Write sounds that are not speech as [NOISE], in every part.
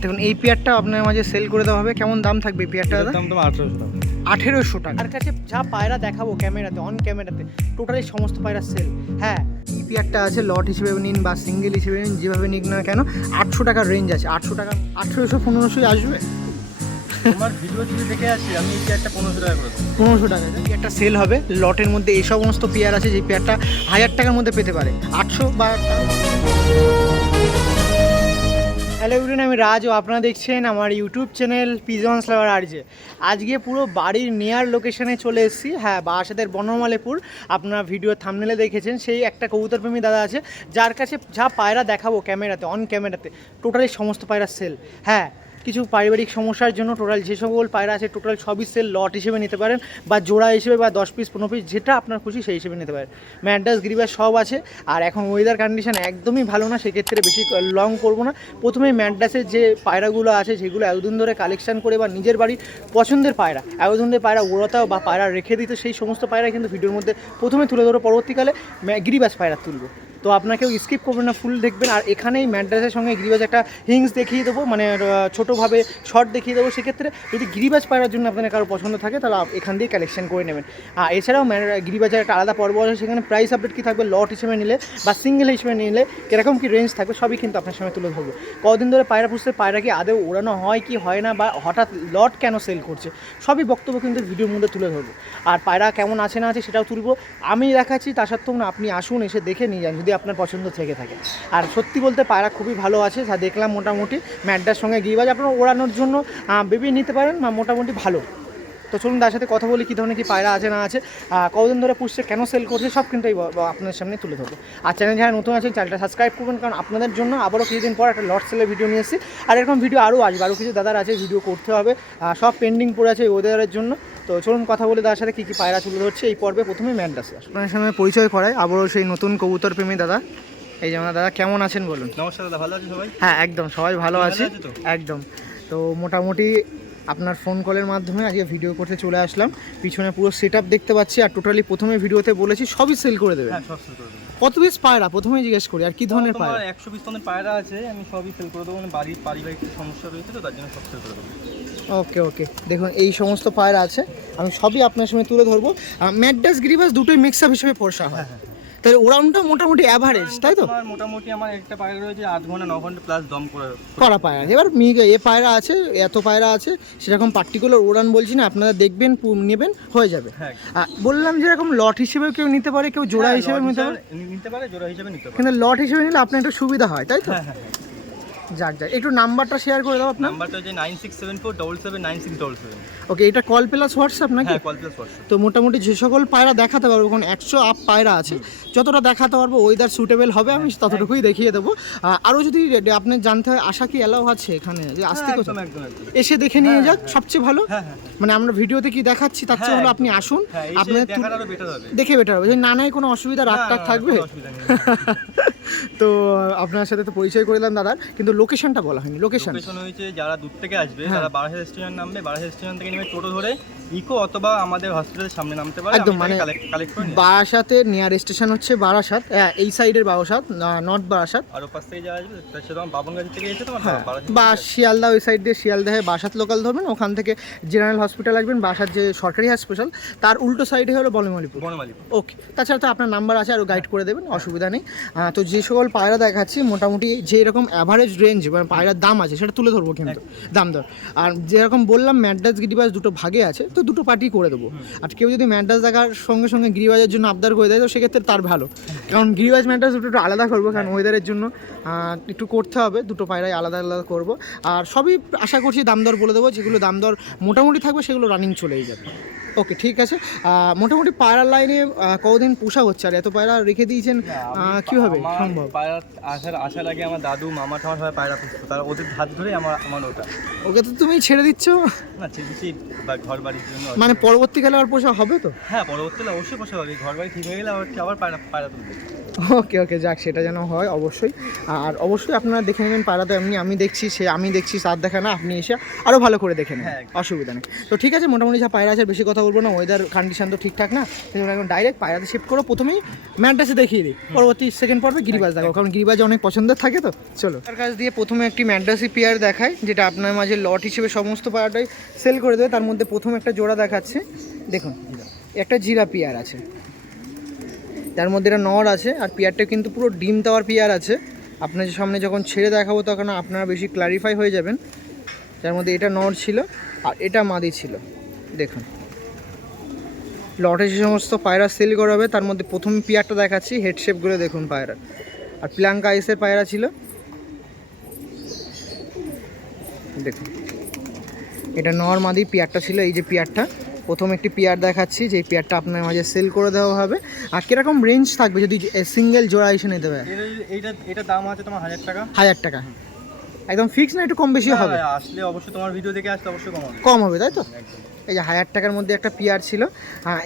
দেখুন এই পেয়ারটা আপনার মাঝে সেল করে দেওয়া হবে। কেমন দাম থাকবে এই পেয়ারটা দাদা দাম তোমার আঠারোশো টাকা আঠেরোশো টাকা। আর কাছে যা পায়রা দেখাবো ক্যামেরাতে অন ক্যামেরাতে টোটালি সমস্ত পায়রা সেল হ্যাঁ। এই পেয়ারটা আছে লট হিসেবে নিন বা সিঙ্গেল হিসেবে নিন যেভাবে নিন না কেন আটশো টাকার রেঞ্জ আছে। আটশো টাকা আঠেরোশো পনেরোশোই আসবে? তোমার ভিডিও যদি দেখে আসি আমি এই একটা পনেরোশো টাকা করে পনেরোশো টাকা। পেয়ারটা সেল হবে লটের মধ্যে এই সমস্ত পেয়ার আছে যে পেয়ারটা হাজার টাকার মধ্যে পেতে পারে। আটশো বা হ্যালো এভরিন আমি রাজ ও আপনারা দেখছেন আমার YouTube channel pigeons lover RJ আজকে পুরো বাড়ির নিয়ার লোকেশনে চলে এসেছি। হ্যাঁ বাসাদের বনমালেপুর। আপনারা ভিডিও থামনেলে দেখেছেন, সেই একটা কবুতরপ্রেমী দাদা আছে, যার কাছে যা পায়রা দেখাবো ক্যামেরাতে অন ক্যামেরাতে টোটালি সমস্ত পায়রা সেল হ্যাঁ কিছু পারিবারিক সমস্যার জন্য টোটাল যে সকল পায়রা আছে, টোটাল সবই সেল লট হিসেবে নিতে পারেন বা জোড়া হিসেবে বা দশ পিস পনেরো পিস যেটা আপনার খুশি সেই হিসেবে নিতে পারেন। ম্যান্ডাস, গ্রিবাস সব আছে। আর এখন ওয়েদার কন্ডিশন একদমই ভালো না, সেক্ষেত্রে বেশি লং করব না। প্রথমে ম্যান্ডাসের যে পায়রাগুলো আছে, সেগুলো এতদিন ধরে কালেকশন করে বা নিজের বাড়ির পছন্দের পায়রা, এতদিন ধরে পায়রা ওড়াতাও বা পায়রা রেখে দিতে, সেই সমস্ত পায়রা কিন্তু ভিডিওর মধ্যে প্রথমে তুলে ধরো পরবর্তীকালে গিরিবাস পায়রা তুলবো। তো আপনাকেও স্কিপ করবেন না ফুল দেখবেন। আর এখানেই ম্যান্ডাসের সঙ্গে গিরিবাজ একটা হিংস দেখিয়ে দেবো মানে ছোটোভাবে শর্ট দেখিয়ে দেবো। সেক্ষেত্রে যদি গিরিবাজ পায়রার জন্য আপনাদের কারও পছন্দ থাকে, তাহলে এখান দিয়ে কালেকশন করে নেবেন। আর এছাড়াও গিরিবাজের একটা আলাদা পর্ব আছে, সেখানে প্রাইস আপডেট কী থাকবে লট হিসেবে নিলে বা সিঙ্গেল হিসেবে নিলে কীরকম কী রেঞ্জ থাকবে, সবই কিন্তু আপনার সামনে তুলে ধরবো। কদিন ধরে পায়রা পুষতে, পায়রা কি আদৌ ওড়ানো হয় কি হয় না, বা হঠাৎ লট কেন সেল করছে, সবই বক্তব্য কিন্তু ভিডিওর মধ্যে তুলে ধরবো। আর পায়রা কেমন আছে, না আছে সেটাও তুলবো। আমি দেখাচ্ছি, তা সত্ত্বেও না, আপনি আসুন, এসে দেখে নিয়ে যান। যদি আপনার পছন্দ থেকে থাকে। আর সত্যি বলতে পায়রা খুবই ভালো আছে, যা দেখলাম মোটামুটি ম্যাটটার সঙ্গে গিয়ে আপনারা ওড়ানোর জন্য বেবি নিতে পারেন মোটামুটি ভালো। তো চলুন তার সাথে কথা বলি, কী ধরনের কী পায়রা আছে না আছে। কতদিন ধরে পুষছে, কেন সেল করছে, সব কিন্তু আপনাদের সামনে তুলে ধরবো। আর চ্যানেল যারা নতুন আছেন চ্যানেলটা সাবস্ক্রাইব করবেন, কারণ আপনাদের জন্য আবারও কিছুদিন পর একটা লট সেলের ভিডিও নিয়ে এসেছি। আর এরকম ভিডিও আরও আসবে, আরও কিছু দাদার আছে ভিডিও করতে হবে। সব পেন্ডিং পড়ে আছে ওয়েদারের জন্য। তো চলুন কথা বলে তার সাথে কী কী পায়রা তুলে ধরছে এই পর্বে প্রথমে ম্যান্ডাসে আপনার সামনে পরিচয় করায় আবারও সেই নতুন কবুতর প্রেমী দাদা। এই যেমন দাদা কেমন আছেন বলুন? নমস্কার দাদা ভালো আছে সবাই? হ্যাঁ একদম সবাই ভালো আছে। একদম। তো মোটামুটি আপনার ফোন কলের মাধ্যমে আজকে ভিডিও করতে চলে আসলাম। পিছনে পুরো সেট দেখতে পাচ্ছি আর টোটালি প্রথমে ভিডিওতে বলেছি সবই সেল করে দেবে হ্যাঁ সব সেল করে দেবো। কত পিস পায়রা? প্রথমেই জিজ্ঞেস করি আর কি ধরনের পায়রা? একশো পিস তোমাদের পায়রা আছে আমি সবই সেল করে দেবো। মানে বাড়ির পারিবারিক সমস্যা রয়েছে তো তার জন্য সব সেল করে দেবো। ওকে ওকে দেখুন এই সমস্ত পায়রা আছে। আমি সবই আপনার সঙ্গে তুলে ধরবো। ম্যাডাস গ্রিবাস দুটোই মিক্স আপ হিসেবে পড়সা হয়। তাহলে ওরাউন্ডটা মোটামুটি অ্যাভারেজ তাই তো? মোটামুটি আমার একটা পায়রা রয়েছে আট ঘণ্টা ন ঘণ্টা প্লাস দম করে করা পায়রা এবার মি এ পায়রা আছে এত পায়রা আছে সেরকম পার্টিকুলার উড়ান বলছি না আপনারা দেখবেন নেবেন হয়ে যাবে। হ্যাঁ। বললাম যেরকম লট হিসেবে কেউ নিতে পারে কেউ জোড়া হ্যাঁ, হিসেবে নিতে পারে। নিতে পারে জোড়া হিসেবে নিতে পারে। কিন্তু লট হিসেবে নিলে আপনার একটু সুবিধা হয় তাই তো? হ্যাঁ হ্যাঁ হ্যাঁ। যাক যাক। একটু নাম্বারটা শেয়ার করে দাও আপনার। নাম্বারটা হচ্ছে nine six seven four double seven nine six double seven. Okay এটা কল প্লাস হোয়াটসঅ্যাপ নাকি? হ্যাঁ কল প্লাস হোয়াটসঅ্যাপ তো মোটামুটি যে সকল পায়রা দেখাতে পারব এখন একশো আপ পায়রা আছে। যতটা দেখাতে পারব ওয়েদার সুটেবল হবে আমি ততটুকুই দেখিয়ে দেবো। আরও যদি আপনি জানতে হয় আশা কি অ্যালাউ আছে এখানে? যে আসতে একদম একদম এসে দেখে নিয়ে যাক সবচেয়ে ভালো। হ্যাঁ হ্যাঁ মানে আমরা ভিডিওতে কি দেখাচ্ছি তার চেয়ে হ্যাঁ, হলো আপনি আসুন। হ্যাঁ আপনার দেখে বেটার হবে। না নাই কোনো অসুবিধা রাগ থাকবে। [LAUGHS] তো আপনার সাথে তো পরিচয় করলাম দাদা। দাদার কিন্তু লোকেশনটা বলা হয়নি লোকেশন লোকেশন হয়েছে যারা দূর থেকে আসবে হ্যাঁ। তারা বারাসাত স্টেশন নামবে। বারাসাত স্টেশন থেকে নেমে টোটো ধরে ইকো অথবা আমাদের হসপিটালের সামনে নামতে পারে একদম, মানে বারাসাতে নিয়ার স্টেশন হচ্ছে বারাসাত হ্যাঁ, এই সাইডের বারাসাত নর্থ বারাসাত। আর ওপাশ থেকে যাওয়া সাথে আমার বাবনগাছি থেকে এসে তোমার হ্যাঁ বা শিয়ালদা ওই সাইড দিয়ে শিয়ালদাহে বাসাত লোকাল ধরবেন ওখান থেকে জেনারেল হসপিটাল আসবেন বাসার যে সরকারি হাসপাতাল তার উল্টো সাইডে হলো বলমালিপুর বনমালী ওকে তাছাড়া তো আপনার নাম্বার আছে আরও গাইড করে দেবেন অসুবিধা নেই। তো যে সকল পায়রা দেখাচ্ছি মোটামুটি যে রকম অ্যাভারেজ রেঞ্জ মানে পায়রার দাম আছে সেটা তুলে ধরবো কিন্তু দাম দর। আর যেরকম বললাম ম্যাডাস গিরিবাজ দুটো ভাগে আছে তো দুটো পার্টি করে দেবো। আর কেউ যদি ম্যাডাস দেখার সঙ্গে সঙ্গে গিরিবাজের জন্য আবদার করে দেয় তো সেক্ষেত্রে তার ভালো। কারণ গিরিবাজ ম্যাডাস দুটো একটু আলাদা করব কারণ ওয়েদারের জন্য একটু করতে হবে দুটো পায়রাই আলাদা আলাদা করব। আর সবই আশা করছি দাম দর বলে দেবো যেগুলো দাম দর মোটামুটি থাকবে সেগুলো রানিং চলেই যাবে। ওকে ঠিক আছে। মোটামুটি পায়রার লাইনে কতদিন পোষা হচ্ছে? আর এত পায়রা রেখে দিয়েছেন কীভাবে সম্ভব? পায়রা আসার আসার আগে আমার দাদু মামা ঠামার সবাই পায়রা পুষতো। তারা ওদের হাত ধরে আমার আমার ওটা। ওকে তো তুমি ছেড়ে দিচ্ছ? না চেয়েছি বা ঘর জন্য মানে পরবর্তীকালে আর পোষা হবে তো? হ্যাঁ পরবর্তীকালে অবশ্যই বসে হবে। ঘর বাড়ি ঠিক হয়ে গেলে আবার আবার পায়রা পায়রা তুলবে। ওকে ওকে যাক সেটা যেন হয় অবশ্যই। আর অবশ্যই আপনারা দেখে নেবেন পাড়াতে এমনি আমি দেখছি সে আমি দেখছি সার দেখা না আপনি এসে আরও ভালো করে দেখে নেন হ্যাঁ। অসুবিধা নেই। তো ঠিক আছে মোটামুটি যা পায়রা আছে বেশি কথা বলব না ওয়েদার কন্ডিশন তো ঠিকঠাক না সেই জন্য একদম ডাইরেক্ট পায়রাতে শিফট করো প্রথমেই ম্যান্টাসে দেখিয়ে দিই। পরবর্তী সেকেন্ড পর্বে গিরিবাজ দেখাবো কারণ গিরিবাজ অনেক পছন্দের থাকে তো চলো। তার কাছ দিয়ে প্রথমে একটি ম্যান্টাসি পেয়ার দেখায় যেটা আপনার মাঝে লট হিসেবে সমস্ত পায়রাটাই সেল করে দেবে তার মধ্যে প্রথম একটা জোড়া দেখাচ্ছে। দেখুন, একটা জিরা পেয়ার আছে। তার মধ্যে একটা নর আছে, আর পেয়ারটা কিন্তু পুরো ডিম দেওয়ার পেয়ার আছে। আপনার সামনে যখন ছেড়ে দেখাবো তখন আপনারা বেশি ক্লারিফাই হয়ে যাবেন। যার মধ্যে এটা নর ছিল, আর এটা মাদি ছিল। দেখুন। লটে যে সমস্ত পায়রা সেল করা হবে তার মধ্যে প্রথম পেয়ারটা দেখাচ্ছি হেডশেপগুলো দেখুন পায়রা। আর প্লাঙ্কা আইসের পায়রা ছিল। দেখুন। এটা নর মাদি পেয়ারটা ছিল এই যে পেয়ারটা। প্রথম একটি পেয়ার দেখাচ্ছি যে পেয়ারটা আপনার মাঝে সেল করে দেওয়া হবে। আর কীরকম রেঞ্জ থাকবে যদি সিঙ্গেল জোড়া এসে নিতে হবে এইটা এটা দাম আছে তোমার হাজার টাকা। হাজার টাকা। একদম ফিক্স না একটু কম বেশি হবে? আসলে অবশ্যই তোমার ভিডিও দেখে আসলে অবশ্যই কম হবে। কম হবে তাই তো? এই যে হাজার টাকার মধ্যে একটা পিয়ার ছিল।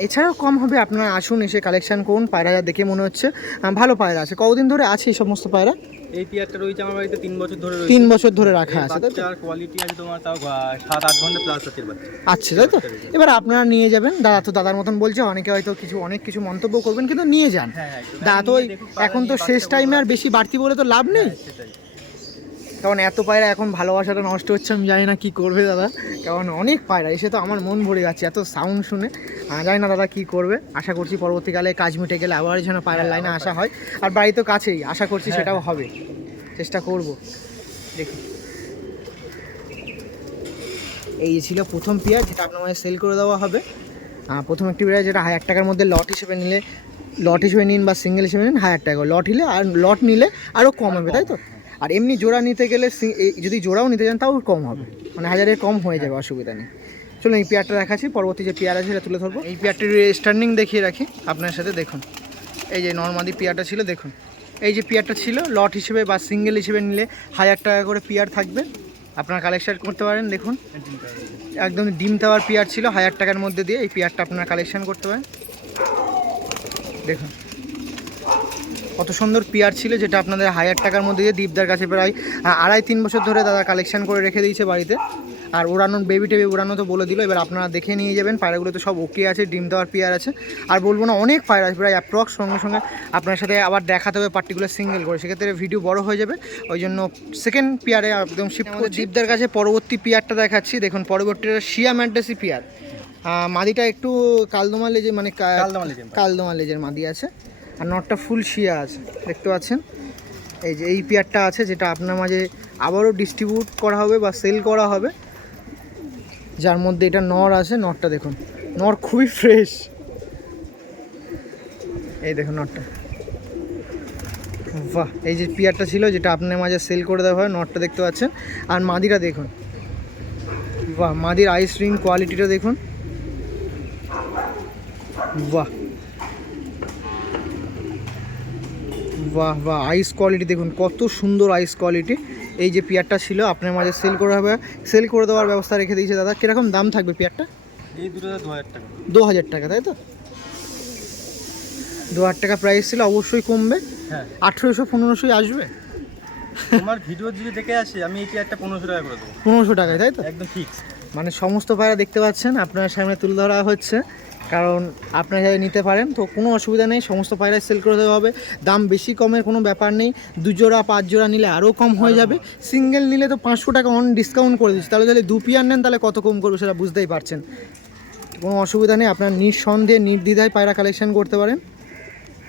এছাড়াও কম হবে আপনারা আসুন এসে কালেকশন করুন পায়রা দেখে মনে হচ্ছে। ভালো পায়রা আছে কতদিন ধরে আছে এই সমস্ত পায়রা? এই পেয়ারটা রয়েছে আমার বাড়িতে তিন বছর ধরে তিন বছর ধরে রাখা আছে তাই তো? বাচ্চার কোয়ালিটি আছে তোমার তাও সাত আট ঘণ্টা প্লাস আছে বাচ্চা। আচ্ছা তাই তো? এবার আপনারা নিয়ে যাবেন। দাদা তো দাদার মতন বলছে অনেকে হয়তো কিছু অনেক কিছু মন্তব্য করবেন কিন্তু নিয়ে যান। হ্যাঁ হ্যাঁ দাদা তো ওই এখন তো শেষ টাইমে আর বেশি বাড়তি বলে তো লাভ নেই। সেটাই। কারণ এত পায়রা এখন ভালোবাসাটা নষ্ট হচ্ছে আমি জানি না কি করবে দাদা। কারণ অনেক পায়রা এসে তো আমার মন ভরে যাচ্ছে এত সাউন্ড শুনে। জানি না দাদা কি করবে আশা করছি পরবর্তীকালে কাজ মিটে গেলে আবার যেন পায়রার লাইনে আসা হয়। আর বাড়ি তো কাছেই আশা করছি হ্যাঁ, সেটাও হবে। চেষ্টা করব। দেখি। এই ছিল প্রথম পেয়ার যেটা আপনার সেল করে দেওয়া হবে। প্রথম একটি পেয়ার যেটা হাজার টাকার মধ্যে লট হিসেবে নিলে লট হিসেবে নিন বা সিঙ্গেল হিসেবে নিন হাজার টাকা লট নিলে আর লট নিলে আরও কম হবে তাই তো? আর এমনি জোড়া নিতে গেলে যদি জোড়াও নিতে চান, তাও কম হবে। মানে হাজারের কম হয়ে যাবে, অসুবিধা নেই। চলুন এই পেয়ারটা দেখাচ্ছি, পরবর্তী যে পেয়ার আছে সেটা তুলে ধরবো। এই পেয়ারটির স্ট্যান্ডিং দেখিয়ে রাখি, আপনার সাথে দেখুন। এই যে নর্মাদি পেয়ারটা ছিল, দেখুন। এই যে পেয়ারটা ছিল লট হিসেবে বা সিঙ্গেল হিসেবে নিলে হাজার টাকা করে পেয়ার থাকবে। আপনারা কালেকশন করতে পারেন, দেখুন। একদম ডিম দেওয়ার পেয়ার ছিল, হাজার টাকার মধ্যে দিয়ে এই পেয়ারটা আপনারা কালেকশন করতে পারেন। দেখুন। কত সুন্দর পেয়ার ছিল যেটা আপনাদের হাজার টাকার মধ্যে দিয়ে দীপদার কাছে প্রায় আড়াই তিন বছর ধরে দাদা কালেকশন করে রেখে দিয়েছে বাড়িতে। আর ওড়ানোর বেবি টেবি ওড়ানো তো বলে দিল এবার আপনারা দেখে নিয়ে যাবেন পায়রাগুলো তো সব ওকে আছে ডিম দেওয়ার পেয়ার আছে। আর বলব না অনেক পায়রা আছে প্রায় অ্যাপ্রক্স সঙ্গে সঙ্গে আপনার সাথে আবার দেখাতে হবে পার্টিকুলার সিঙ্গেল করে সেক্ষেত্রে ভিডিও বড় হয়ে যাবে। ওই জন্য সেকেন্ড পেয়ারে একদম শিফট আমাদের দীপদার কাছে পরবর্তী পেয়ারটা দেখাচ্ছি দেখুন পরবর্তীটা শিয়া ম্যান্টাসি পেয়ার মাদিটা একটু কালদমা লেজে মানে কালদমা লেজের মাদি আছে। আর নটটা ফুল শিয়া আছে, দেখতে পাচ্ছেন? এই যে এই পেয়ারটা আছে, যেটা আপনার মাঝে আবারও ডিস্ট্রিবিউট করা হবে বা সেল করা হবে। যার মধ্যে এটা নর আছে, নরটা দেখুন। নর খুবই ফ্রেশ এই দেখুন নরটা। বাহ, এই যে পেয়ারটা ছিল, যেটা আপনার মাঝে সেল করে দেওয়া হয় নটটা দেখতে পাচ্ছেন। আর মাদিটা দেখুন। বাহ, মাদির আইস কোয়ালিটিটা দেখুন। বাহ। বাহ বাহ আইস কোয়ালিটি দেখুন কত সুন্দর আইস কোয়ালিটি এই যে পেয়ারটা ছিল আপনার মাঝে সেল করে হবে। সেল করে দেওয়ার ব্যবস্থা রেখে দিয়েছে দাদা। কীরকম দাম থাকবে পেয়ারটা? এই দুটো দু হাজার টাকা। তাই তো? দু হাজার টাকা প্রাইস ছিল অবশ্যই কমবে। হ্যাঁ। আঠেরোশো পনেরোশোই আসবে? তোমার ভিডিও যদি দেখে আসে আমি এই পেয়ারটা পনেরোশো টাকা করে দেবো। পনেরোশো টাকায় তাই তো? একদম ফিক্স মানে সমস্ত পায়রা দেখতে পাচ্ছেন আপনার সামনে তুলে ধরা হচ্ছে। কারণ আপনারা যারা নিতে পারেন, তো কোনো অসুবিধা নেই, সমস্ত পায়রা সেল করে দেওয়া হবে। দাম বেশি কমের কোনো ব্যাপার নেই দু জোড়া পাঁচ জোড়া নিলে আরও কম হয়ে যাবে। সিঙ্গেল নিলে তো পাঁচশো টাকা অন ডিসকাউন্ট করে দিচ্ছি। তাহলে যদি দু পিয়ার নেন, তাহলে কত কম করবে সেটা বুঝতেই পারছেন। কোনো অসুবিধা নেই, আপনার নিঃসন্দেহে নির্দ্বিধায় পায়রা কালেকশন করতে পারেন।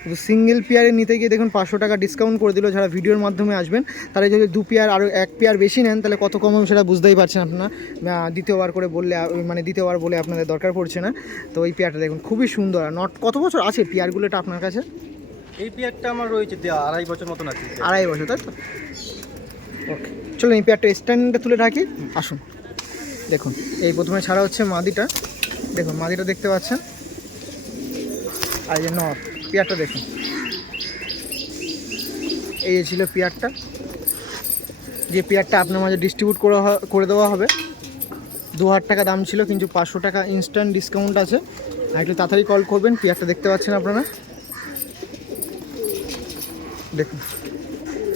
কিন্তু সিঙ্গেল পেয়ারে নিতে গিয়ে দেখুন পাঁচশো টাকা ডিসকাউন্ট করে দিল যারা ভিডিওর মাধ্যমে আসবেন। তাহলে যদি দু পেয়ার আরও এক পেয়ার বেশি নেন তাহলে কত কম হবে সেটা বুঝতেই পারছেন আপনারা। দ্বিতীয়বার করে বললে মানে দ্বিতীয়বার বলে আপনাদের দরকার পড়ছে না। তো এই পেয়ারটা দেখুন খুবই সুন্দর। আর নট কত বছর আছে পেয়ারগুলো এটা আপনার কাছে? এই পেয়ারটা আমার রয়েছে আড়াই বছর মতন আছে আড়াই বছর তাই তো? ওকে চলুন এই পেয়ারটা স্ট্যান্ডে তুলে রাখি। আসুন দেখুন এই প্রথমে ছাড়া হচ্ছে মাদিটা। দেখুন মাদিটা দেখতে পাচ্ছেন। আর এই যে নর। পেয়ারটা দেখুন। এই ছিল পেয়ারটা যে পেয়ারটা আপনার মাঝে ডিস্ট্রিবিউট করে করে দেওয়া হবে। দু হাজার টাকা দাম ছিল, কিন্তু পাঁচশো টাকা ইনস্ট্যান্ট ডিসকাউন্ট আছে। আর একটু তাড়াতাড়ি কল করবেন পেয়ারটা দেখতে পাচ্ছেন আপনারা। দেখুন,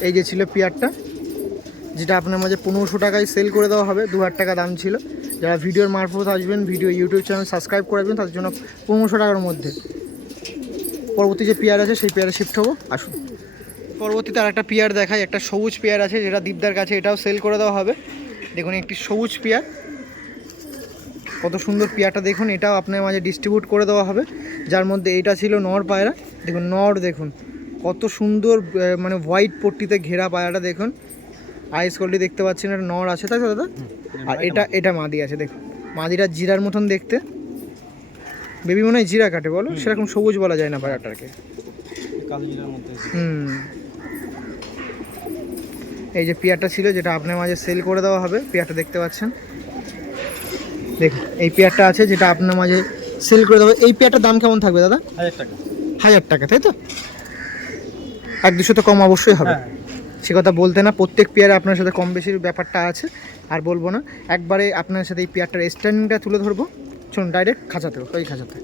এই যে ছিল পেয়ারটা যেটা আপনার মাঝে পনেরোশো টাকায় সেল করে দেওয়া হবে। দু হাজার টাকা দাম ছিল। যারা ভিডিওর মারফত আসবেন, ভিডিও ইউটিউব চ্যানেল সাবস্ক্রাইব করে আসবেন তাদের জন্য পনেরোশো টাকার মধ্যে। পরবর্তী যে পেয়ার আছে সেই পেয়ারে শিফট হব। আসুন। পরবর্তীতে আর একটা পেয়ার দেখায় একটা সবুজ পেয়ার আছে যেটা দীপদার কাছে এটাও সেল করে দেওয়া হবে। দেখুন একটি সবুজ পেয়ার। কত সুন্দর পেয়ারটা দেখুন এটাও আপনার মাঝে ডিস্ট্রিবিউট করে দেওয়া হবে। যার মধ্যে এটা ছিল নর পায়রা। দেখুন নর দেখুন কত সুন্দর মানে হোয়াইট পট্টিতে ঘেরা পায়রাটা দেখুন। আইস কোয়ালিটি দেখতে পাচ্ছেন এটা নর আছে। তাই তো দাদা? আর এটা এটা মাদি আছে দেখুন। মাদিটা জিরার মতন দেখতে। বেবি মনে হয় জিরা কাটে বলো? সেরকম সবুজ বলা যায় না পায়রাটাকে মধ্যে হুম। এই যে পেয়ারটা ছিল যেটা আপনার মাঝে সেল করে দেওয়া হবে পেয়ারটা দেখতে পাচ্ছেন। দেখুন এই পেয়ারটা আছে যেটা আপনার মাঝে সেল করে দেওয়া এই পেয়ারটার দাম কেমন থাকবে দাদা? হাজার টাকা। হাজার টাকা তাই তো? এক দুশো তো কম অবশ্যই হবে। হ্যাঁ। সে কথা বলতে না প্রত্যেক পেয়ারে আপনার সাথে কম বেশির ব্যাপারটা আছে আর বলব না। একবারে আপনার সাথে এই পেয়ারটার স্ট্যান্ডিংটা তুলে ধরবো। চলুন ডাইরেক্ট খাঁচাতে ওই খাঁচাতে।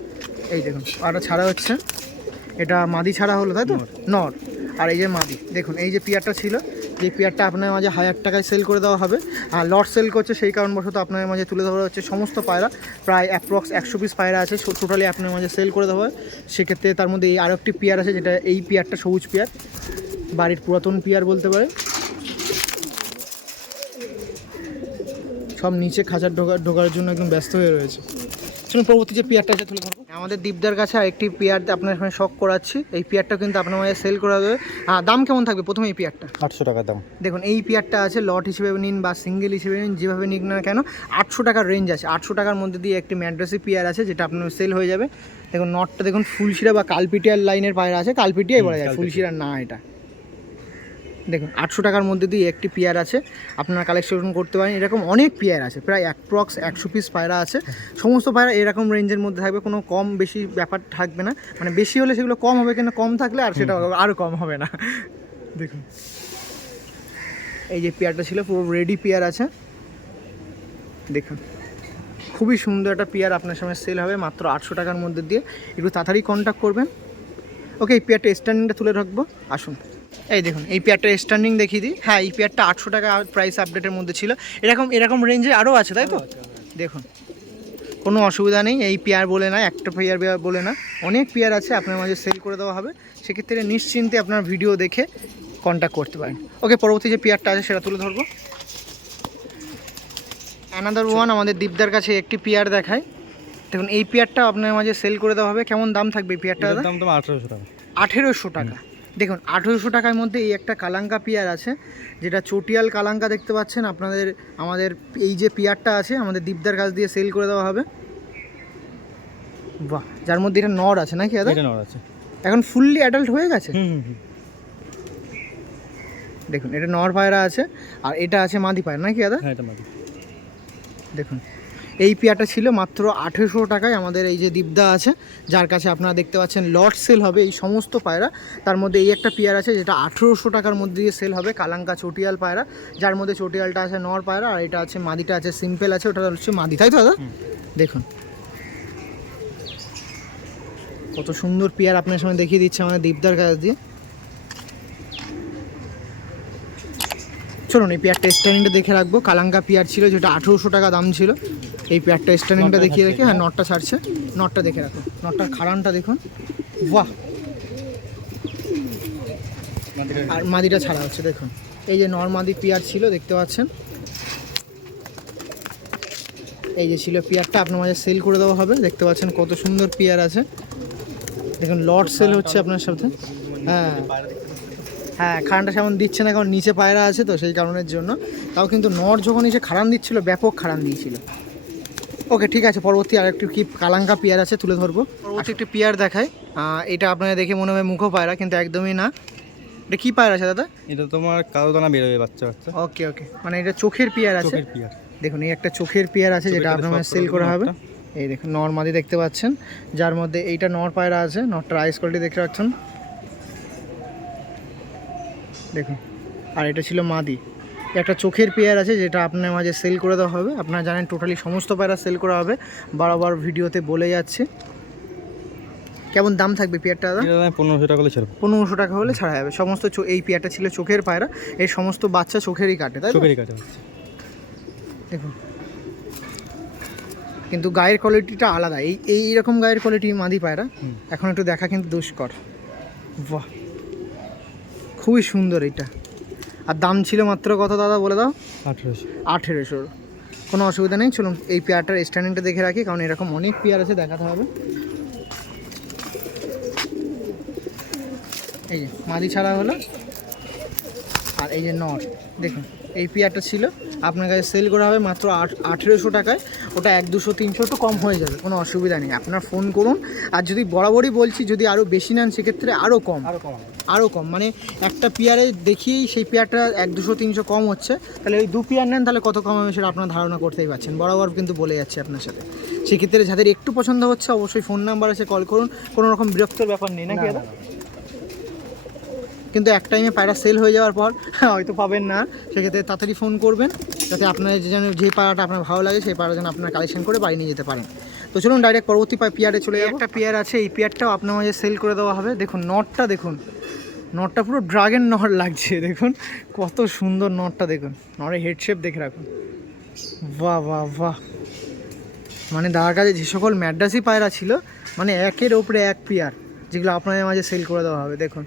এই দেখুন আর ছাড়া হচ্ছে এটা মাদি ছাড়া হলো তাই তো? নর। আর এই যে মাদি দেখুন এই যে পেয়ারটা ছিল যে পেয়ারটা আপনার মাঝে হাজার টাকায় সেল করে দেওয়া হবে। আর লট সেল করছে সেই কারণবশত আপনার মাঝে তুলে ধরা হচ্ছে সমস্ত পায়রা। প্রায় অ্যাপ্রক্স একশো পিস পায়রা আছে টোটালি আপনার মাঝে সেল করে দেওয়া হয়। সেক্ষেত্রে তার মধ্যে এই আরও একটি পেয়ার আছে যেটা এই পেয়ারটা সবুজ পেয়ার। বাড়ির পুরাতন পিয়ার বলতে পারে সব নিচে খাঁচার ঢোকা ঢোকার জন্য একদম ব্যস্ত হয়ে রয়েছে। চলুন পরবর্তী যে পেয়ারটা আছে তুলে ধরবো। আমাদের দীপদার কাছে আরেকটি পেয়ার আপনার এখানে শখ করাচ্ছি। এই পেয়ারটা কিন্তু আপনার মাঝে সেল করা হবে। হ্যাঁ দাম কেমন থাকবে প্রথমে এই পেয়ারটা? আটশো টাকা দাম। দেখুন এই পেয়ারটা আছে লট হিসেবে নিন বা সিঙ্গেল হিসেবে নিন যেভাবে নিন না কেন আটশো টাকার রেঞ্জ আছে। আটশো টাকার মধ্যে দিয়ে একটি ম্যাড্রেসি পেয়ার আছে যেটা আপনার সেল হয়ে যাবে। দেখুন নটটা দেখুন ফুলশিরা বা কালপিটিয়ার লাইনের পায়রা আছে। কালপিটিয়াই বলা যায় ফুলশিরা না এটা। দেখুন আটশো টাকার মধ্যে দিয়ে একটি পেয়ার আছে। আপনারা কালেকশন করতে পারেন। এরকম অনেক পেয়ার আছে প্রায় অ্যাপ্রক্স একশো পিস পায়রা আছে। সমস্ত পায়রা এরকম রেঞ্জের মধ্যে থাকবে কোনো কম বেশি ব্যাপার থাকবে না। মানে বেশি হলে সেগুলো কম হবে কিন্তু কম থাকলে আর সেটা আরও কম হবে না। দেখুন। এই যে পেয়ারটা ছিল পুরো রেডি পেয়ার আছে। দেখুন খুবই সুন্দর একটা পেয়ার আপনার সামনে সেল হবে মাত্র আটশো টাকার মধ্যে দিয়ে। একটু তাড়াতাড়ি কন্ট্যাক্ট করবেন। ওকে এই পেয়ারটা স্ট্যান্ডিংটা তুলে রাখব। আসুন। এই দেখুন এই পেয়ারটা স্ট্যান্ডিং দেখিয়ে দিই। হ্যাঁ এই পেয়ারটা আটশো টাকা প্রাইস আপডেটের মধ্যে ছিল। এরকম এরকম রেঞ্জে আরও আছে তাই তো? দেখুন কোনো অসুবিধা নেই এই পেয়ার বলে না একটা পেয়ার বলে না। অনেক পেয়ার আছে আপনার মাঝে সেল করে দেওয়া হবে। সেক্ষেত্রে নিশ্চিন্তে আপনার ভিডিও দেখে কন্ট্যাক্ট করতে পারেন। ওকে পরবর্তী যে পেয়ারটা আছে সেটা তুলে ধরবো। অ্যানাদার ওয়ান আমাদের দীপদার কাছে একটি পেয়ার দেখায়। দেখুন এই পেয়ারটা আপনার মাঝে সেল করে দেওয়া হবে। কেমন দাম থাকবে এই পেয়ারটা দাম তোমার আঠেরোশো টাকা। আঠেরোশো টাকা। দেখুন আঠেরোশো টাকার মধ্যে এই একটা কালাঙ্কা পেয়ার আছে যেটা চটিয়াল কালাঙ্কা দেখতে পাচ্ছেন। আপনাদের আমাদের এই যে পেয়ারটা আছে আমাদের দীপদার কাছ দিয়ে সেল করে দেওয়া হবে। বাহ যার মধ্যে এটা নর আছে নাকি দাদা? এটা নেওয়ার আছে। এখন ফুললি অ্যাডাল্ট হয়ে গেছে? দেখুন এটা নর পায়রা আছে আর এটা আছে মাদি পায়রা নাকি দাদা? হ্যাঁ এটা মাদি। দেখুন এই পেয়ারটা ছিল মাত্র আঠেরোশো টাকায় আমাদের এই যে দীপদা আছে যার কাছে আপনারা দেখতে পাচ্ছেন লট সেল হবে এই সমস্ত পায়রা। তার মধ্যে এই একটা পেয়ার আছে যেটা আঠেরোশো টাকার মধ্যে দিয়ে সেল হবে কালাঙ্কা চটিয়াল পায়রা। যার মধ্যে চটিয়ালটা আছে নর পায়রা আর এটা আছে মাদিটা আছে সিম্পল আছে ওটা হচ্ছে মাদি। তাই তো দাদা? দেখুন। কত সুন্দর পেয়ার আপনার সামনে দেখিয়ে দিচ্ছে আমাদের দীপদার কাছ দিয়ে। চলুন এই পেয়ারটা স্ট্যান্ডিংটা দেখে রাখব। কালাঙ্কা পেয়ার ছিল যেটা আঠেরোশো টাকা দাম ছিল। এই পেয়ারটা স্ট্যান্ডিংটা দেখিয়ে রেখে হ্যাঁ নটটা ছাড়ছে। নটটা দেখে রাখো। নটটার খাড়ানটা দেখুন। বাহ! আর মাদিটা ছাড়া হচ্ছে দেখুন। এই যে নর্মাদি পেয়ার ছিল দেখতে পাচ্ছেন? এই যে ছিল পেয়ারটা আপনার মাঝে সেল করে দেওয়া হবে। দেখতে পাচ্ছেন কত সুন্দর পেয়ার আছে। দেখুন লট সেল হচ্ছে আপনার সাথে। হ্যাঁ। হ্যাঁ খারানটা সেমন দিচ্ছে না কারণ নিচে পায়রা আছে তো সেই কারণের জন্য। তাও কিন্তু নর যখন এসে খারান দিচ্ছিল ব্যাপক খারান দিয়েছিল। ওকে ঠিক আছে পরবর্তী আরেকটু কি কালাঙ্কা পেয়ার আছে তুলে ধরবো। পরবর্তী একটি পেয়ার দেখায় এটা আপনারা দেখে মনে হয় মুখো পায়রা কিন্তু একদমই না। এটা কি পায়রা আছে দাদা? এটা তোমার কালো দানা বেরোবে বাচ্চা বাচ্চা। ওকে ওকে মানে এটা চোখের পেয়ার আছে। চোখের পিয়ার। দেখুন এই একটা চোখের পেয়ার আছে যেটা আপনার সেল করা হবে। এই দেখুন নর্মাদি দেখতে পাচ্ছেন। যার মধ্যে এইটা নর পায়রা আছে নরটার আইস কোয়ালিটি দেখতে পাচ্ছেন। দেখুন আর এটা ছিল মাদি। একটা চোখের পেয়ার আছে যেটা আপনার মাঝে সেল করে দেওয়া হবে। আপনারা জানেন টোটালি সমস্ত পায়রা সেল করা হবে। বারবার ভিডিওতে বলে যাচ্ছে। কেমন দাম থাকবে পেয়ারটা পনেরোশো টাকা হলে ছেড়ে। পনেরোশো টাকা হলে ছাড়া যাবে। সমস্ত এই পেয়ারটা ছিল চোখের পায়রা। এই সমস্ত বাচ্চা চোখেরই কাটে তাই? চোখেরই হচ্ছে দেখুন। কিন্তু গায়ের কোয়ালিটিটা আলাদা। এই এই রকম গায়ের কোয়ালিটি মাদি পায়রা। এখন একটু দেখা কিন্তু দুষ্কর। বাহ! খুবই সুন্দর এটা আর দাম ছিল মাত্র কত দাদা বলে দাও? আঠেরোশো। আঠেরোশোর কোনো অসুবিধা নেই চলুন এই পেয়ারটার স্ট্যান্ডিংটা দেখে রাখি কারণ এরকম অনেক পেয়ার আছে দেখাতে হবে। এই যে মাদি ছাড়া হলো। আর এই যে নট দেখুন। এই পেয়ারটা ছিল। আপনার কাছে সেল করা হবে মাত্র আট আঠেরোশো টাকায়। ওটা এক দুশো তিনশো একটু কম হয়ে যাবে কোনো অসুবিধা নেই। আপনার ফোন করুন। আর যদি বরাবরই বলছি যদি আরও বেশি নেন সেক্ষেত্রে আরও কম। আরও কম আরও কম। মানে একটা পেয়ারে দেখিয়েই সেই পেয়ারটা এক দুশো তিনশো কম হচ্ছে। তাহলে ওই দু পেয়ার নেন তাহলে কত কম হবে সেটা আপনার ধারণা করতেই পারছেন। বরাবর কিন্তু বলে যাচ্ছে আপনার সাথে। সেক্ষেত্রে যাদের একটু পছন্দ হচ্ছে অবশ্যই ফোন নাম্বার আছে কল করুন। কোনো রকম বিরক্তর ব্যাপার নেই নাকি দাদা? কিন্তু এক টাইমে পায়রা সেল হয়ে যাওয়ার পর [LAUGHS] হয়তো পাবেন না। সেক্ষেত্রে তাড়াতাড়ি ফোন করবেন যাতে আপনার যে যেন যে পায়রাটা আপনার ভালো লাগে সেই পায়রা যেন আপনার কালেকশন করে বাড়ি নিয়ে যেতে পারেন। তো চলুন ডাইরেক্ট পরবর্তী পেয়ারে চলে যাব। একটা পেয়ার আছে এই পেয়ারটাও আপনার মাঝে সেল করে দেওয়া হবে। দেখুন নটটা দেখুন। নটটা পুরো ড্রাগন নট লাগছে [LAUGHS] দেখুন। কত সুন্দর নটটা দেখুন। নটের হেড শেপ দেখে রাখুন। বাহ বাহ বাহ। মানে দাদার কাছে যে সকল ম্যাড্রাসি পায়রা ছিল মানে একের ওপরে এক পেয়ার যেগুলো আপনাদের মাঝে সেল করে দেওয়া হবে দেখুন।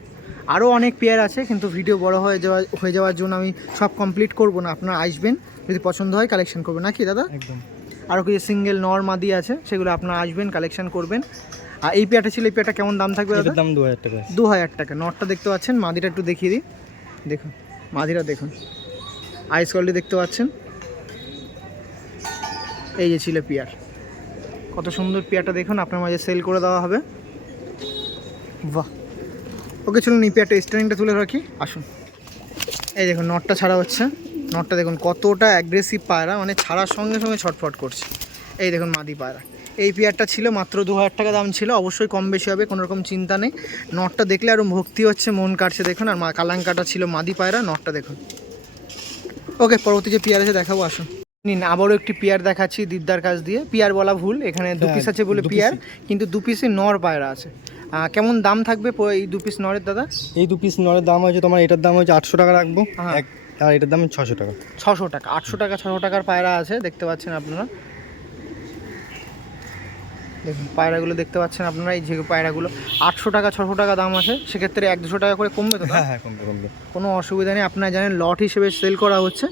আরও অনেক পেয়ার আছে কিন্তু ভিডিও বড় হয়ে যাওয়া হয়ে যাওয়ার জন্য আমি সব কমপ্লিট করব না। আপনারা আসবেন যদি পছন্দ হয় কালেকশন করবেন। নাকি দাদা? একদম। আরও কিছু সিঙ্গেল নর মাদি আছে সেগুলো আপনারা আসবেন কালেকশন করবেন। আর এই পেয়ারটা ছিল এই পেয়ারটা কেমন দাম থাকবে দাম দু হাজার টাকা দু হাজার টাকা। নটটা দেখতে পাচ্ছেন মাদিটা একটু দেখিয়ে দিই। দেখুন মাদিরা দেখুন। আইস কোয়ালিটি দেখতে পাচ্ছেন। এই যে ছিল পেয়ার কত সুন্দর পিয়ারটা দেখুন আপনার মাঝে সেল করে দেওয়া হবে। বাহ। ওকে চলুন এই পিয়ারটা স্ট্যান্ডিংটা তুলে রাখি। আসুন। এই দেখুন নটটা ছাড়া হচ্ছে। নটটা দেখুন, কতটা অ্যাগ্রেসিভ পায়রা মানে ছাড়ার সঙ্গে সঙ্গে ছটফট করছে। এই দেখুন, মাদি পায়রা। এই পেয়ারটা ছিল মাত্র দু হাজার টাকা দাম ছিল, অবশ্যই কম বেশি হবে, কোনো রকম চিন্তা নেই। নটটা দেখলে আরও ভক্তি হচ্ছে, মন কাটছে দেখুন। আর মা কালাঙ্কাটা ছিল মাদি পায়রা নটটা দেখুন। ওকে, পরবর্তী যে পেয়ার আছে, দেখাবো, আসুন। নিন আবারও একটি পেয়ার দেখাচ্ছি দিদার কাছ দিয়ে। পেয়ার বলা ভুল এখানে দু পিস হ্যাঁ, আছে বলে পেয়ার কিন্তু দু পিসে নর পায়রা আছে। কেমন দাম থাকবে এই দু পিস নরের দাদা? এই দু পিস নরের দাম হচ্ছে তোমার এটার দাম হচ্ছে আটশো টাকা রাখব। হ্যাঁ। আর এটার দাম ছশো টাকা। ছশো টাকা আটশো টাকা ছশো টাকার পায়রা আছে দেখতে পাচ্ছেন আপনারা। দেখুন পায়রাগুলো দেখতে পাচ্ছেন আপনারা এই যে পায়রাগুলো আটশো টাকা ছশো টাকা দাম আছে সেক্ষেত্রে এক দুশো টাকা করে কমবে তো হ্যাঁ হ্যাঁ কমবে কমবে। কোনো অসুবিধা নেই আপনারা জানেন লট হিসেবে সেল করা হচ্ছে।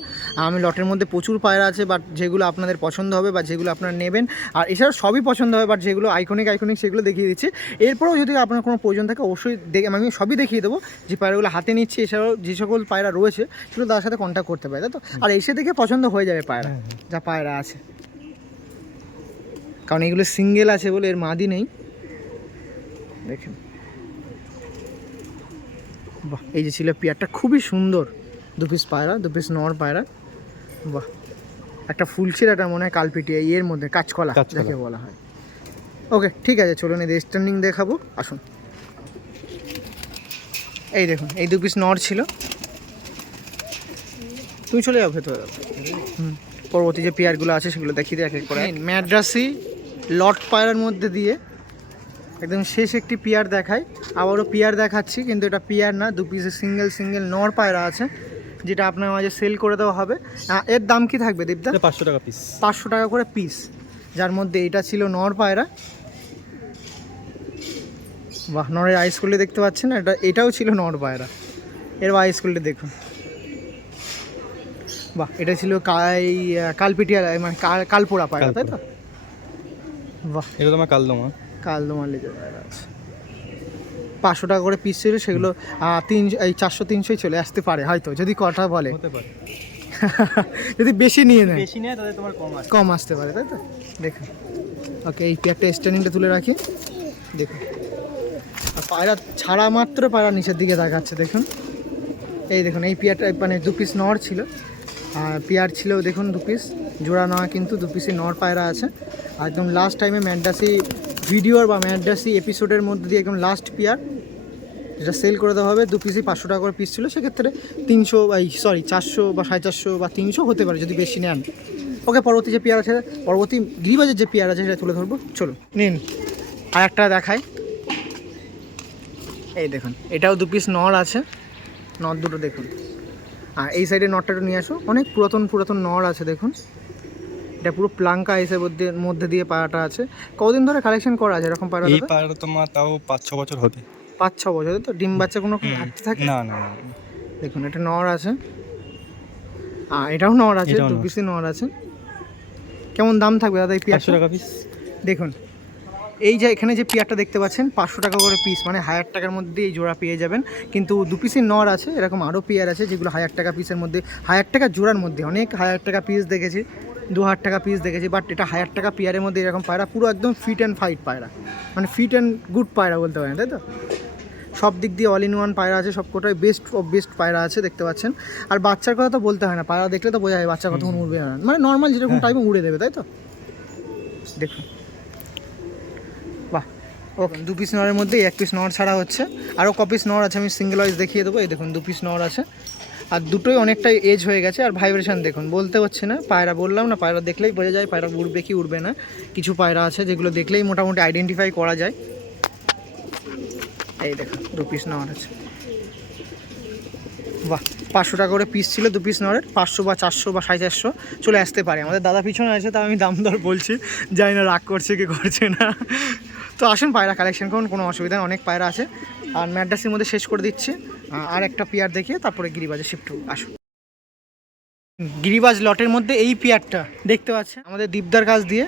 আমি লটের মধ্যে প্রচুর পায়রা আছে বাট যেগুলো আপনাদের পছন্দ হবে বা যেগুলো আপনারা নেবেন আর এছাড়াও সবই পছন্দ হবে বাট যেগুলো আইকনিক আইকনিক সেগুলো দেখিয়ে দিচ্ছি। এরপরেও যদি আপনার কোনো প্রয়োজন থাকে অবশ্যই দেখে আমি সবই দেখিয়ে দেবো যে পায়রাগুলো হাতে নিচ্ছি এছাড়াও যে সকল পায়রা রয়েছে সেগুলো তার সাথে কন্ট্যাক্ট করতে পারে তাই তো? আর এসে দেখে পছন্দ হয়ে যাবে পায়রা হ্যাঁ, হ্যাঁ। যা পায়রা আছে। কারণ এগুলো সিঙ্গেল আছে বলে এর মাদি নেই। দেখেন। বাহ এই যে ছিল পেয়ারটা খুবই সুন্দর। দু পিস পায়রা দু পিস নর পায়রা। বাহ একটা ফুলছিল একটা মনে হয় কালপিটিয়া ইয়ের মধ্যে কাঁচকলা। যাকে বলা হয়। ওকে ঠিক আছে চলুন এই স্ট্যান্ডিং দেখাবো। আসুন। এই দেখুন এই দু পিস নর ছিল। তুমি চলে যাও ভেতরে। হুম পরবর্তী যে পেয়ারগুলো আছে সেগুলো দেখিয়ে দিই এক এক করে। ম্যাড্রাসি লট পায়রার মধ্যে দিয়ে একদম শেষ একটি পিয়ার দেখাই আবারও পিয়ার দেখাচ্ছি কিন্তু এটা পিয়ার না দু পিসে সিঙ্গেল সিঙ্গেল নর পায়রা আছে যেটা আপনার মাঝে সেল করে দেওয়া হবে। এর দাম কি থাকবে দেবদা এটা পাঁচশো টাকা পিস পাঁচশো টাকা করে পিস যার মধ্যে এটা ছিল নর পায়রা। বাহ নরের আইস করলে দেখতে পাচ্ছেন এটা এটাও ছিল নর পায়রা। এর আইস করলে দেখুন। বাহ এটা ছিল কাই কালপিটিয়া মানে কাল- কালপোড়া পায়রা তাই তো? বাহ। এটা তোমার কালদমা। কালদোমার লেজের পায়রা আছে। পাঁচশো টাকা করে পিস ছিল সেগুলো তিন এই চারশো তিনশোই চলে আসতে পারে হয়তো যদি কটা বলে। হতে পারে। [LAUGHS] যদি বেশি নিয়ে নেয়। বেশি নেয় তাহলে তোমার কম আছে কম আসতে পারে তাই তো? দেখুন ওকে এই পেয়ারটা স্ট্যান্ডিংটা তুলে রাখি। দেখুন আর পায়রা ছাড়া মাত্র পায়রা নিচের দিকে দেখাচ্ছে দেখুন। এই দেখুন এই পেয়ারটা মানে দু পিস নর ছিল। পেয়ার ছিল দেখুন দু পিস জোড়া নেওয়া কিন্তু দু পিসই নর পায়রা আছে। আর একদম লাস্ট টাইমে ম্যান্ডাসি ভিডিওর বা ম্যান্ডাসি এপিসোডের মধ্যে দিয়ে একদম লাস্ট পেয়ার, যেটা সেল করে দেওয়া হবে, দু পিসই পাঁচশো টাকা করে পিস ছিল, সেক্ষেত্রে তিনশো, এই সরি চারশো বা সাড়ে চারশো বা তিনশো হতে পারে যদি বেশি নেন। ওকে পরবর্তী যে পেয়ার আছে, পরবর্তী গিরিবাজের যে পেয়ার আছে, সেটা তুলে ধরবো। চলো নিন আর একটা দেখাই। এই দেখুন, এটাও দু পিস নর আছে। নর দুটো দেখুন। আর এই সাইডে নটটা একটু নিয়ে আসো। অনেক পুরাতন পুরাতন নর আছে দেখুন। এটা পুরো প্লাঙ্কা এসে মধ্যে মধ্যে দিয়ে পায়রাটা আছে। কতদিন ধরে কালেকশন করা আছে? এরকম পাড়া এই? পায়রা তোমার তাও পাঁচ ছ বছর হবে। পাঁচ ছ বছর তো? ডিম বাচ্চা কোনো ঘাটতি থাকে? না না দেখুন এটা নর আছে। আর এটাও নর আছে দু নর। পিসই নর আছে। কেমন দাম থাকবে দাদা এই পাঁচশো টাকা পিস দেখুন। এই যে এখানে যে পেয়ারটা দেখতে পাচ্ছেন পাঁচশো টাকা করে পিস মানে হাজার টাকার মধ্যে এই জোড়া পেয়ে যাবেন। কিন্তু দু পিসের নর আছে এরকম আরও পেয়ার আছে যেগুলো হাজার টাকা পিসের মধ্যে হাজার টাকা জোড়ার মধ্যে অনেক হাজার টাকা পিস দেখেছি দু হাজার টাকা পিস দেখেছি বাট এটা হাজার টাকা পেয়ারের মধ্যে এরকম পায়রা পুরো একদম ফিট অ্যান্ড ফাইট পায়রা মানে ফিট অ্যান্ড গুড পায়রা বলতে পারেন তাই তো? সব দিক দিয়ে অল ইন ওয়ান পায়রা আছে সব কোটায় বেস্ট অফ বেস্ট পায়রা আছে দেখতে পাচ্ছেন। আর বাচ্চার কথা তো বলতে হয় না পায়রা দেখলে তো বোঝা যায় বাচ্চা কতক্ষণ উড়বে না। মানে নর্মাল যেরকম টাইমে উড়ে দেবে তাই তো? দেখুন। ওকে দু পিস নরের মধ্যে এক পিস নর ছাড়া হচ্ছে। আরও ক পিস নর আছে, আমি সিঙ্গেল ওয়াইজ দেখিয়ে দেবো। এই দেখুন, দু পিস নর আছে। আর দুটোই অনেকটাই এজ হয়ে গেছে। আর ভাইব্রেশন দেখুন, বলতে হচ্ছে না, পায়রা বললাম না, পায়রা দেখলেই বোঝা যায়, পায়রা উড়বে কি উড়বে না। কিছু পায়রা আছে যেগুলো দেখলেই মোটামুটি আইডেন্টিফাই করা যায়। এই দেখুন, দু পিস নর আছে। বাহ, পাঁচশো টাকা করে পিস ছিল দু পিস নরের পাঁচশো বা চারশো বা সাড়ে চারশো চলে আসতে পারে। আমাদের দাদা পিছনে আছে তা আমি দাম দর বলছি। জানি না রাগ করছে কি করছে না। তো আসুন পায়রা কালেকশন করুন কোনো অসুবিধা নেই অনেক পায়রা আছে। আর ম্যাড্রাসের মধ্যে শেষ করে দিচ্ছি। আর একটা পেয়ার দেখিয়ে তারপরে গিরিবাজে শিফট আসুন। গিরিবাজ লটের মধ্যে এই পেয়ারটা দেখতে পাচ্ছে আমাদের দীপদার কাছ দিয়ে